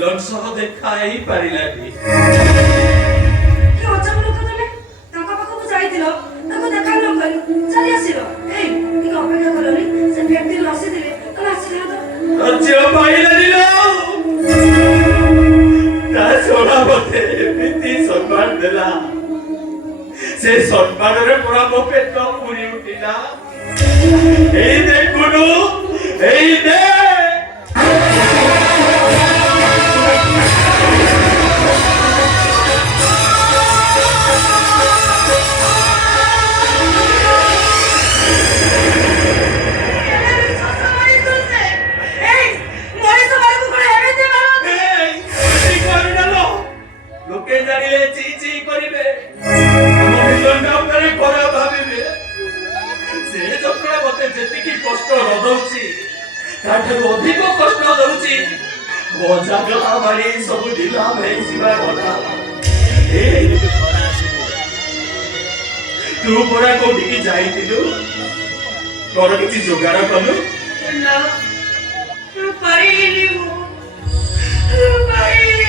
ମିଲନ ସହ ଦେଖା ହେଇ ପାରିଲାନି। କି ଅଜବ ଲୋକ ତମେ, ତାଙ୍କ ପାଖକୁ ଯାଇଥିଲ, ତାଙ୍କୁ ଦେଖା ନ କରି ଚାଲି ଆସିଲ। ଏଇ ଟିକେ ଅପେକ୍ଷା କଲନି, ସେ ବ୍ୟକ୍ତି ବସିଥିଲେ ତମେ ଆସିଥାନ୍ତ। ରଜ୍ୟ ପାଇଲାନି ଲୋ। ତା ଛଡ଼ା ମତେ ଏମିତି ସମ୍ମାନ ଦେଲା, ସେ ସମ୍ମାନରେ ପୁରା ମୋ ପେଟ ପୁରି ଉଠିଲା। ଏଇ ଦେଖୁନୁ, ଏଇ ଦେ লোকে জানিলে চি চি করিবে, ଆମ ମିଲନଟା ଉପରେ ଖରାପ ଭାବିବେ। ସେ ଯନ୍ତ୍ରଣା ମତେ ଯେତିକି କଷ୍ଟ ଦଉଛି ତାଠାରୁ ଅଧିକ କଷ୍ଟ ଦଉଛି ମୋ ଜାଗା ବାଡ଼ି ସବୁ ନିଲାମ ହେଇଯିବା କଥା। ତୁ ପରା କୋଉଠିକି ଯାଇଥିଲୁ, କଣ କିଛି ଯୋଗାଡ଼ କଲୁ? ନା ପାରିଲିନି, ମୁଁ ପାରିଲିନି।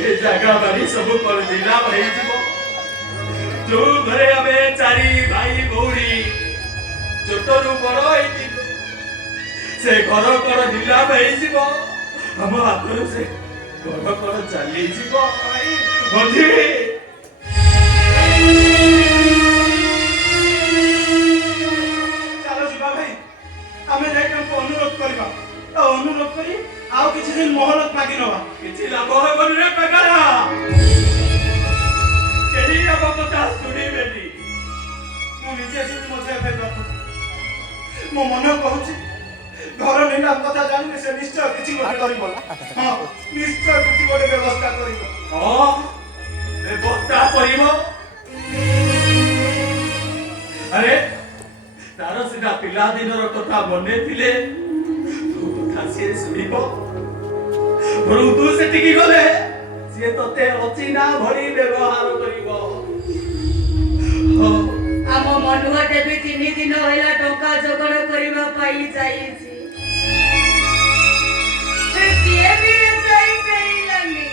ଏ ଜାଗା ବାଡ଼ି ସବୁ ନିଲାମ ହେଇଯିବ। ଯୋଉ ଘରେ ଆମେ 4 ଭାଇ ଭଉଣୀ ଛୋଟରୁ ବଡ଼ ହେଇଥିଲୁ, ସେ ଘର କଣ ନିଲାମ ହେଇଯିବ। ଆମ ହାତରୁ ସେ ଘର କଣ ଚାଲିଯିବ। ମଝି ଚାଲ ଯିବା ଭାଇ, ଆମେ ଯାଇ ତାଙ୍କୁ ଅନୁରୋଧ କରିବା। ଅନୁରୋଧ କରି ଆଉ କିଛି ଦିନ ମୋହଲତ ମାଗି ନେବା। କିଛି ଲାଭ ହେବନି ରେ ପାଗଳା, କେହି ଆମ କଥା ଶୁଣିବେନି। ମୁଁ ନିଜେ ଶୁଣି ମଜା ପାଇବାକୁ ମୋ ମନ କହୁଛି, ଘର ନିଲାମ କଥା ଜାଣିଲେ ସେ ନିଶ୍ଚୟ କିଛି ଗୋଟେ କରିବ। ହଁ, ନିଶ୍ଚୟ କିଛି ଗୋଟେ ବ୍ୟବସ୍ଥା କରିବ। ହଁ, ବ୍ୟବସ୍ଥା କରିବ। ଆରେ ତାର ସିନା ପିଲାଦିନର କଥା ମନେ ଥିଲେ ତୋ କଥା ସିଏ ଶୁଣିବ। ବରଂ ତୁ ସେଠିକି ଗଲେ ସିଏ ତତେ ଅଚିହ୍ନା ଭଳି ବ୍ୟବହାର କରିବ। ଆମ ମନୁଆଟେ ବି 3 ଦିନ ହେଲା ଟଙ୍କା ଯୋଗାଡ଼ କରିବା ପାଇଁ ଯାଇଛି, ସିଏ ବି ଯାଇପାରିଲାନି।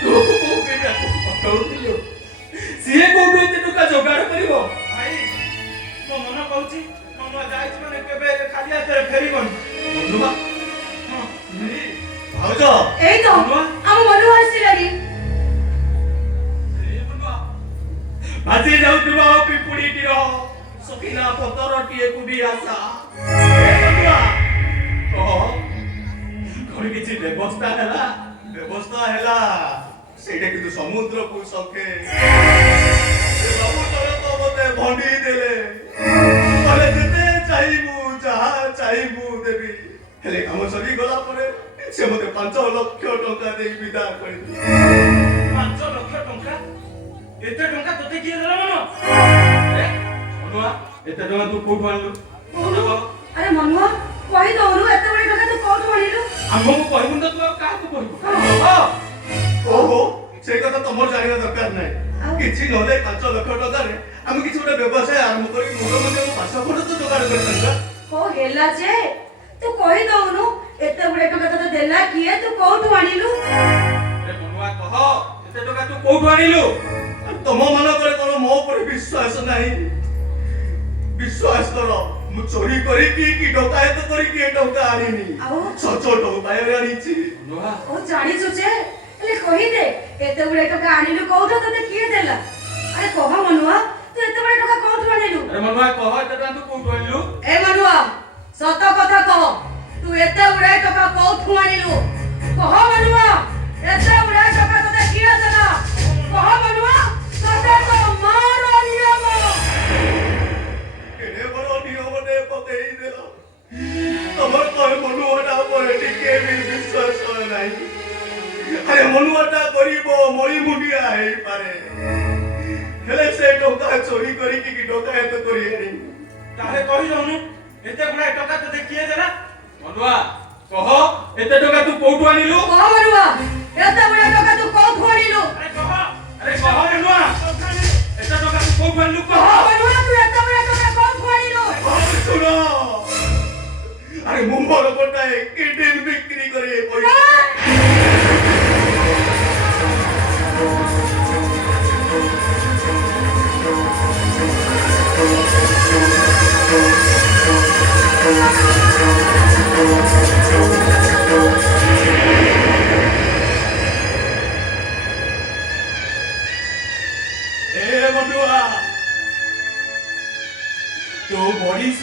ତୁ ପିଲାକୁ ପଠଉଥିଲୁ, ସିଏ କୋଉଠୁ ଏତେ ଟଙ୍କା ଯୋଗାଡ଼ କରିବ? ଭାଇ ମୋ ମନ କହୁଛି, ମନ ଯାଇଛି ମାନେ କେବେ ଖାଲି ହାତରେ ଫେରିବନି। ମନୁଆ, ଭାଉଜ, ଏଇ ତ ଆମ ମନୁଆ ଆସିଲାନି। ଭାଜି ଯାଉଥିବା ପିମ୍ପୁଡ଼ିଟିର ସକିନା ପତରଟିଏକୁ ବି ଆଶା। କଣ କିଛି ବ୍ୟବସ୍ଥା ହେଲା? ବ୍ୟବସ୍ଥା ହେଲା, ସେଇଟା କିନ୍ତୁ ସମୁଦ୍ରକୁ ସଖେ। ସମୁଦ୍ର ତ ମତେ ଭଣ୍ଡି ଦେଲେ, କହିଲେ ଯେତେ ଚାହିଁବୁ ଯାହା ଚାହିଁବୁ ଦେବି। ହେଲେ କାମ ସରିଗଲା ପରେ ସେ ମତେ 5 ଲକ୍ଷ ଟଙ୍କା ଦେଇ ବିଦା କରିଦେଲେ। 5 ଲକ୍ଷ ଟଙ୍କା? ଏତେ ଟଙ୍କା ତତେ କିଏ ଦେଲା ମନ? ମନୁଆ, ଏତେ ଟଙ୍କା ତୁ କୋଉଠୁ ଆଣିଲୁ? ଆରେ ମନୁଆ, କହି ଦଉନୁ ଏତେ ବଡ଼ ଟଙ୍କା ତୁ କୋଉଠୁ ଆଣିଲୁ? ଆମକୁ କହିବୁନି ତ ତୁ ଆଉ କାହାକୁ କହିବୁ? ଓହୋ, ସେଇ କଥା ତମର ଜାଣିବା ଦରକାର ନାହିଁ। କିଛି ନହେଲେ 5 ଲକ୍ଷ ଟଙ୍କାରେ ଆମେ କିଛି ଗୋଟେ ବ୍ୟବସାୟ ଆରମ୍ଭ କରି ମୁଣ୍ଡ ମଧ୍ୟ ମାସ ଖଣ୍ଡ ତ ଯୋଗାଡ଼ କରିଥାନ୍ତା। ଓ ହେଲା ଯେ, ତୁ କହି ଦଉନୁ ଏତେ ବଡ଼ ଟଙ୍କା ତତେ ଦେଲା କିଏ, ତୁ କୋଉଠୁ ଆଣିଲୁ? ମନୁଆ କହ, ଏତେ ଟଙ୍କା ତୁ କୋଉଠୁ ଆଣିଲୁ? ତମ ମାନଙ୍କର କଣ ମୋ ଉପରେ ବିଶ୍ୱାସ ନାହିଁ? ବିଶ୍ୱାସ କର, ମୁଁ ଚୋରି କରିକି କି ଡକାୟତ କରିକି ଏ ଟଙ୍କା ଆଣିନି, ସଚୋଟ ଉପାୟରେ ଆଣିଛି। ଓ ଜାଣିଛୁ ଯେ, ହେଲେ କହିଦେ ଏତେ ବଡ଼ ଟଙ୍କା ଆଣିଲୁ କୋଉଠୁ, ତତେ କିଏ ଦେଲା? ଆରେ କହ ମନୁଆ, ତୁ ଏତେ ବଡ଼ ଟଙ୍କା କୋଉଠୁ ଆଣିଲୁ? ଆରେ ମନୁଆ କହ, ଏତେ ଟଙ୍କା ତୁ କୋଉଠୁ ଆଣିଲୁ? ଏ ମନୁଆ, ସତ କଥା କହ, ତୁ ଏତେ ବଡ଼ ଟଙ୍କା କୋଉଠୁ ଆଣିଲୁ? କହ ମନୁଆ, ଏତେ ବଡ଼ ଟଙ୍କା ତତେ କିଏ ଦେଲା? କହ ମନୁଆ, ତତେ ତ ମାର ନିୟମ। କେଡ଼େ ବଡ଼ ନିୟମଟେ ପକେଇ ଦେଲ। ତମର କହ ମନୁଆଟା ଉପରେ ଟିକେ ବି ବିଶ୍ୱାସ ନାହିଁ। ଆରେ ମନୁଆଟା ଗରିବ ମଳିମୁଣ୍ଡିଆ ହେଇପାରେ, ହେଲେ ସେ ଟଙ୍କା ଚୋରି କରିକି କି ଡକାୟତ କରି ଆଣି। ତାହେଲେ କହିଲୁନି ଏତେ ଗୁଡ଼ାଏ ଟଙ୍କା ତତେ କିଏ ଦେଲା? ମନୁଆ କହ, ଏତେ ଟଙ୍କା ତୁ କୋଉଠୁ ଆଣିଲୁ? କହ ମନୁଆ, ଏତେ ବଡ଼ ଟଙ୍କା ତୁ କୋଉଠୁ ଆଣିଲୁ? ଆରେ କହ ମନୁଆ, ଏତେ ଟଙ୍କା ତୁ କୋଉଠୁ ଆଣିଲୁ? କହ ଆଜି ମୁଁ ମୋର ଗୋଟାଏ କିଡନୀ ବିକ୍ରି କରି ପଇସା तो मनीष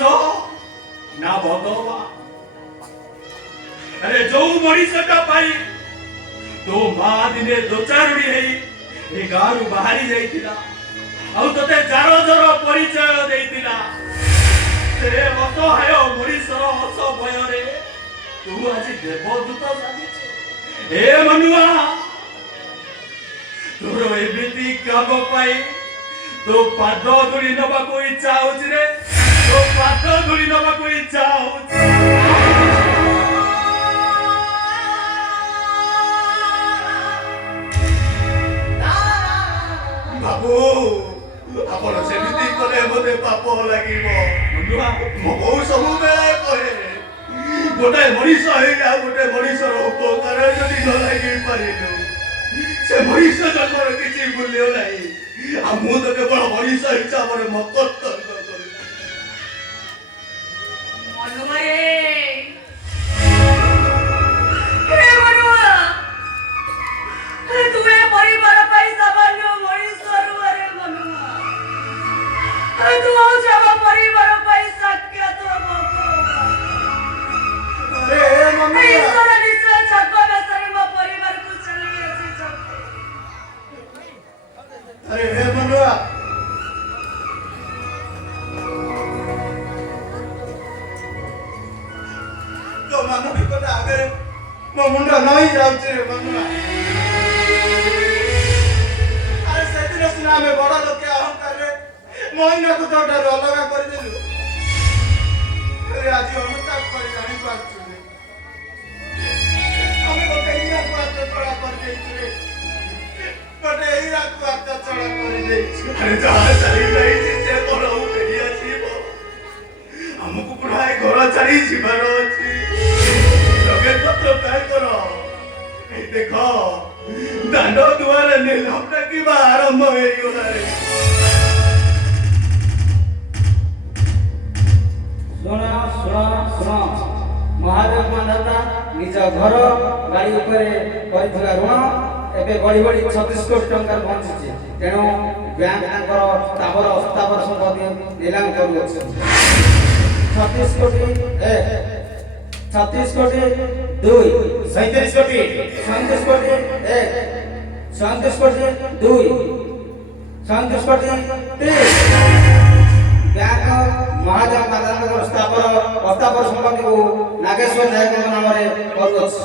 ना भगवान अरे जो मनीष का पाई तो मां दिने दोचारुड़ी है ए गारू बाहरी जाइतिला आउ तते जारो जारो परिचय देइतिला से असहाय मनीष असभय रे तू आज देवदूत साजिछ ए मनुआ तोर एबिति काम पाई तो पाद धुली नबाको इच्छा होछि रे तो पाद धुली नबाको इच्छा होछि बाबू आपण सेमिति कले मते पाप लागिबो मुनुआ मो बहु सब बेला कहे गोटे मनीष हे आ गोटे मनीषर उपकार जदि न लागि पारिलो से मनीष जन्मर किछि मूल्य नाही आ मु तो केवल मनीष हिसाବରେ मकत कर मनुआ हे मनुआ तू ए परिवार पाई सामान्य मनीष रे मनुआ तू आउ जब परिवार पाई साक्षात भगवान अरे मम्मी ईश्वर निश्चय छक्का बेसरी मो परिवार को चली आसी छक्के अरे हे मनुआ तो मानविकता आगे मो मुंड नहीं जाउछ रे मनुआ अरे सेदिन सिना हमें बड़ा लोक अहंकार रे मोहिना को तो डर अलगा कर देलु अरे आज अनुताप कर जानि पाछु रे हमें को कहिया को आत छोड़ा कर देछु रे बटे एई रात को आत छोड़ा कर देछु अरे जहां चली गई से तोरा उ कहिया छीबो हमको पुराए घर चली जीवार अछि लगे पत्र काय करो ए देखो दांडो दुआरे नीलमटा की आरंभ होई गला रे ଶୁଣ ମହାଦେବ ମାନ୍ଧାତା ନିଜ ଘର ଗାଡ଼ି ଉପରେ କରିଥିବା ଋଣ ଏବେ ବଢ଼ି ବଢ଼ି 36 କୋଟି ଟଙ୍କାରେ ପହଞ୍ଚିଛି ତେଣୁ ବ୍ୟାଙ୍କ ତାଙ୍କର ସ୍ଥାବର ଅସ୍ଥାବର ସମ୍ପତ୍ତି ନିଲାମ କରୁଅଛି 36 କୋଟି 2 37 କୋଟି 37 କୋଟି 37 କୋଟି 2 37 କୋଟି 3 ବ୍ୟାଙ୍କ ମହାଦେବ ମାନ୍ଧାତାଙ୍କର ସ୍ଥାବର ଅସ୍ଥାବର ସମ୍ପତ୍ତିକୁ ନାଗେଶ୍ୱର ନାୟକଙ୍କ ନାମରେ କରୁଅଛି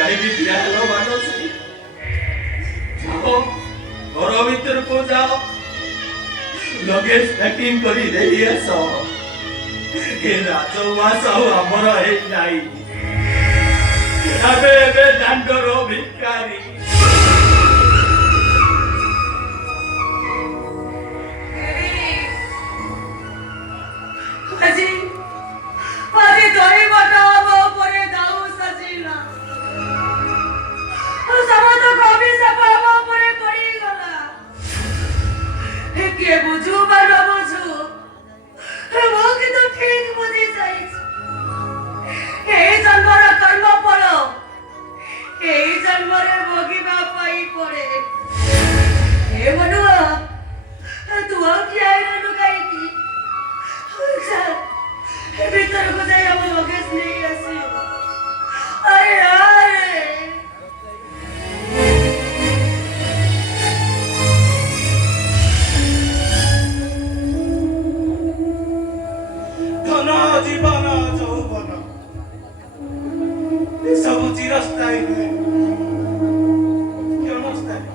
कहीं भी दिया हेलो मानसी जाओ घर भीतर को जाओ लगेज पैकिंग करी देई आसो के राजवास आमर हे नाही अबे बे दांडरो भिखारी আজি দই বটা উপরে দাও সাজিলা সমস্ত কবি সব উপরে পড়ি গলা কে বুঝু বা না বুঝু মো কিন্তু ঠিক বুঝি যাইছি এই জন্মর কর্ম ফল এই জন্মরে ভোগী ଜୀବନ ଯୌବନ ଏସବୁ ଚିରସ୍ଥାୟୀ ନୁହେଁ, କ୍ଷଣସ୍ଥାୟୀ।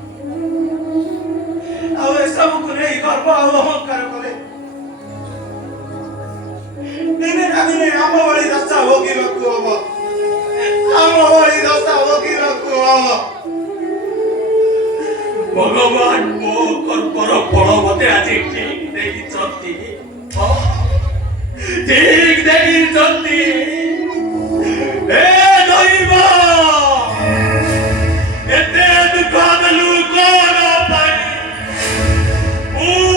ଆଉ ଏସବୁକୁ ନେଇ ଗର୍ବ ଆଉ ଅହଙ୍କାର କଲେ ଦିନେ ନା ଦିନେ ଆମ ଭଳି ଦଶା ଭୋଗିବାକୁ ହବ, ଆମ ଭଳି ଦଶା ଭୋଗିବାକୁ ହବ। ଭଗବାନ ମୋ କର୍ମର ଫଳ ମତେ ଆଜି ଠିକ ଦେଇଛନ୍ତି, ଠିକ ଦେଇଛନ୍ତି। ଏ ଦୈବ ଏତେ ଦୁଃଖ ଦେଲୁ କଣ ପାଇଁ? ମୁଁ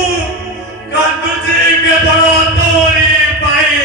କାନ୍ଦୁଛି କେବଳ ତୋରି ପାଇଁ।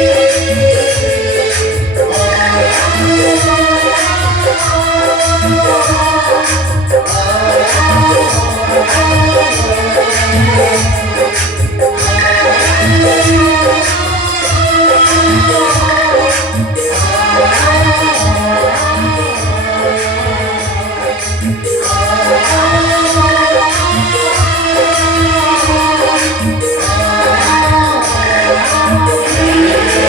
Oh,